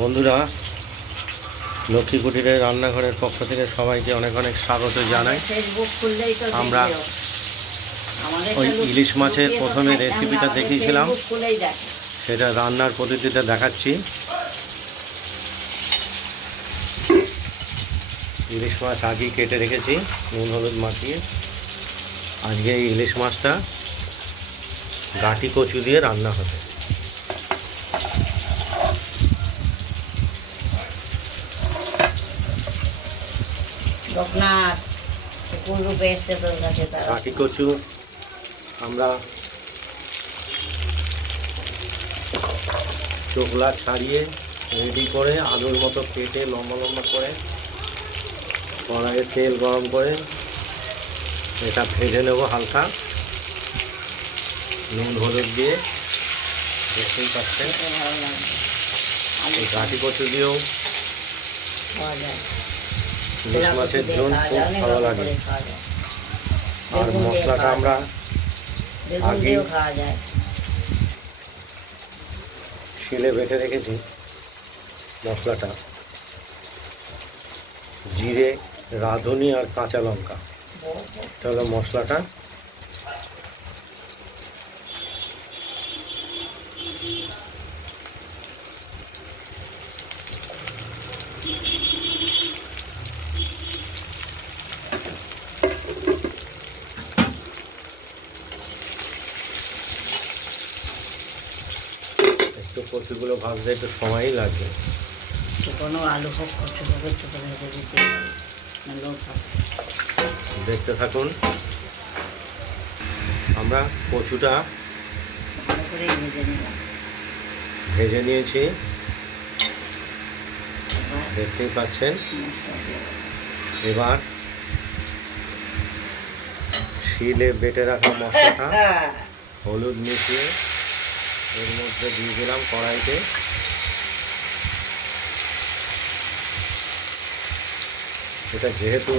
বন্ধুরা লক্ষ্মী কুটিরের রান্নাঘরের পক্ষ থেকে সবাইকে অনেক অনেক স্বাগত জানাই। আমরা ওই ইলিশ মাছের প্রথমে রেসিপিটা দেখিয়েছিলাম। সেটা রান্নার পদ্ধতিটা দেখাচ্ছি। ইলিশ মাছ আগেই কেটে রেখেছি নুন হলুদ মাখিয়ে। আজকে এই ইলিশ মাছটা গাটি কচু দিয়ে রান্না হবে। লোকনাথ কোন রূপে এসছে তোর কাছে তারা? গাটি কচু আমরা চোখলা ছাড়িয়ে রেডি করে আলুর মতো কেটে লম্বা লম্বা করে কড়াইয়ে তেল গরম করে এটা ভেজে নেব হালকা। নুন হলুদ দিয়ে দেখতেই পাচ্ছেন। গাটি কচু দিয়েও খাওয়া যায়। ইলিশ মাছের ঝোল খুব ভালো লাগে। আর মশলাটা আমরা যায় শিলে বেটে রেখেছি মশলাটা জিরে, রাঁধুনি আর কাঁচা লঙ্কা তাহলে হলো মশলাটা একটু কচুগুলো ভাজতে একটু সময়ই লাগবে কোনো আলু হোক। নাহলে ও থাকবে। দেখতে থাকুন আমরা কচুটা ভেজে নিয়েছি দেখতেই পাচ্ছেন। এবার শিলে বেটে রাখা মশলাটা হ্যাঁ হলুদ মিশিয়ে এর মধ্যে দিয়ে দিলাম কড়াইতে। এটা যেহেতু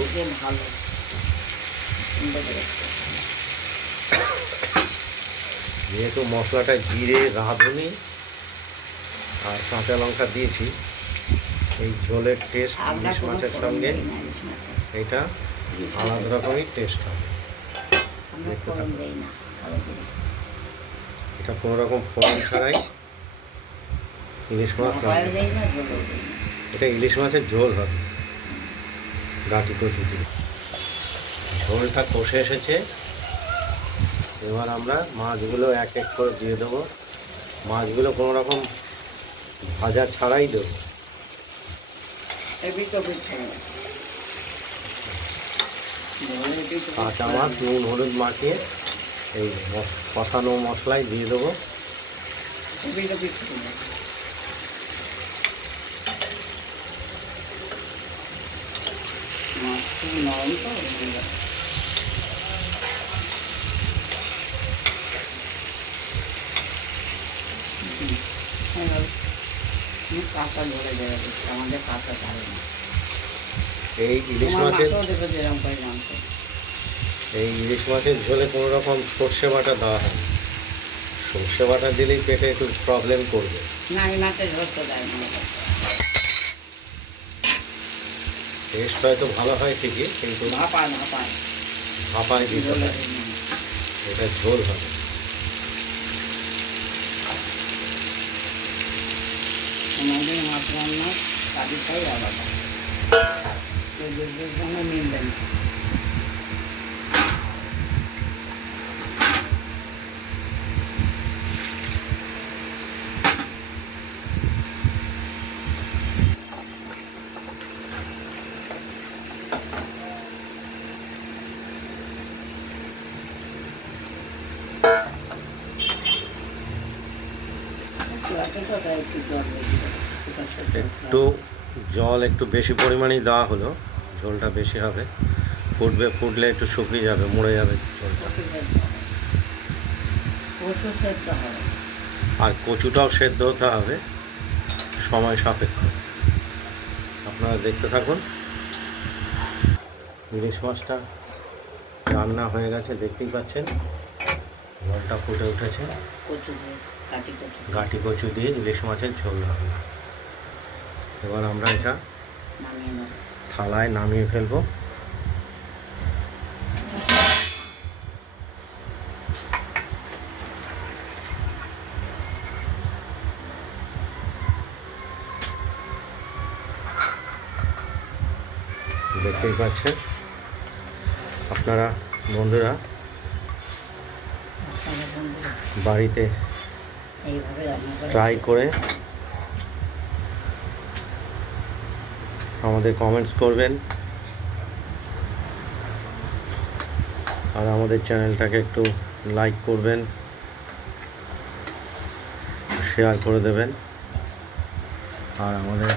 যেহেতু মশলাটা জিরে রাঁধুনি আর কাঁচা লঙ্কা দিয়েছি এই ঝোলের টেস্ট ইলিশ মাছের সঙ্গে। এটা আলাদা রকমই টেস্ট হবে দেখতে থাকুন। দিই না কালো জিরে। এটা কোনো রকম ফোড়ন ছাড়াই ইলিশ মাছ এটা ইলিশ মাছের ঝোল হবে। গাটি কচু দিয়ে। ঝোলটা কষে এসেছে। এবার আমরা মাছগুলো এক এক করে দিয়ে দেবো। মাছগুলো কোনো রকম ভাজা ছাড়াই দেবো। কাঁচা মাছ নুন হলুদ মাখিয়ে এই মশ- কষানো মশলায় দিয়ে দেবো এবি তো বিট খাই না। মাছ খুব নরম তো ওই জন্য। হুম, হয়ে গেল। তুমি কাঁচা ঝোলে দেবে বেশি, আমাদের কাঁচা চাই না এই ইলিশ তোমার মাছের মাকেও দেবে যেরকম করে জানতো এই ইলিশ মাছের ঝোলে কোনো রকম সর্ষে বাটা দেওয়া হয়। সর্ষে বাটা দিলেই পেটে একটু প্রবলেম করবে। টেস্ট হয়তো ভালো হয় ঠিকই কিন্তু দিতে হয়। এটা ঝোল হবে। আমাদের মাছ রান্নার তালিকাই আলাদা এদের একটু জল একটু বেশি পরিমাণেই দেওয়া হলো ঝোলটা বেশি হবে। ফুটবে, ফুটলে একটু শুকিয়ে যাবে, মরে যাবে ঝোলটা আর কচুটাও সেদ্ধ হতে হবে, সময় সাপেক্ষ। আপনারা দেখতে থাকুন। ইলিশ মাছটা রান্না হয়ে গেছে, দেখতেই পাচ্ছেন। জলটা ফুটে উঠেছে। গাটি কচু দিয়ে। ইলিশ মাছের ঝোল রান্না। এবার আমরা এটা থালায় নামিয়ে ফেলব। দেখতেই পাচ্ছেন। আপনারা বন্ধুরা বাড়িতে ট্রাই করে আমাদের কমেন্টস করবেন। আর আমাদের চ্যানেলটাকে একটু লাইক করবেন। শেয়ার করে দেবেন। আর আমাদের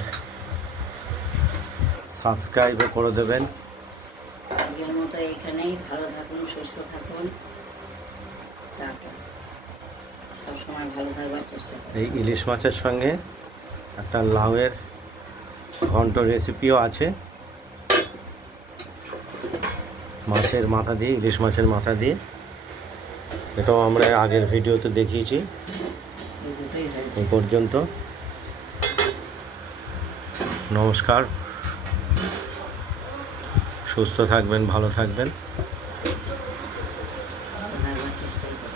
সাবস্ক্রাইবও করে দেবেন। এইখানেই ভালো থাকুন সুস্থ থাকুন। সবসময় ভালো থাকবার চেষ্টা এই ইলিশ মাছের সঙ্গে একটা লাউয়ের ঘন্ট রেসিপিও আছে। মাছের মাথা দিয়ে ইলিশ মাছের মাথা দিয়ে। এটাও আমরা আগের ভিডিওতে দেখিয়েছি। এই এই পর্যন্ত। নমস্কার। সুস্থ থাকবেন ভালো থাকবেন।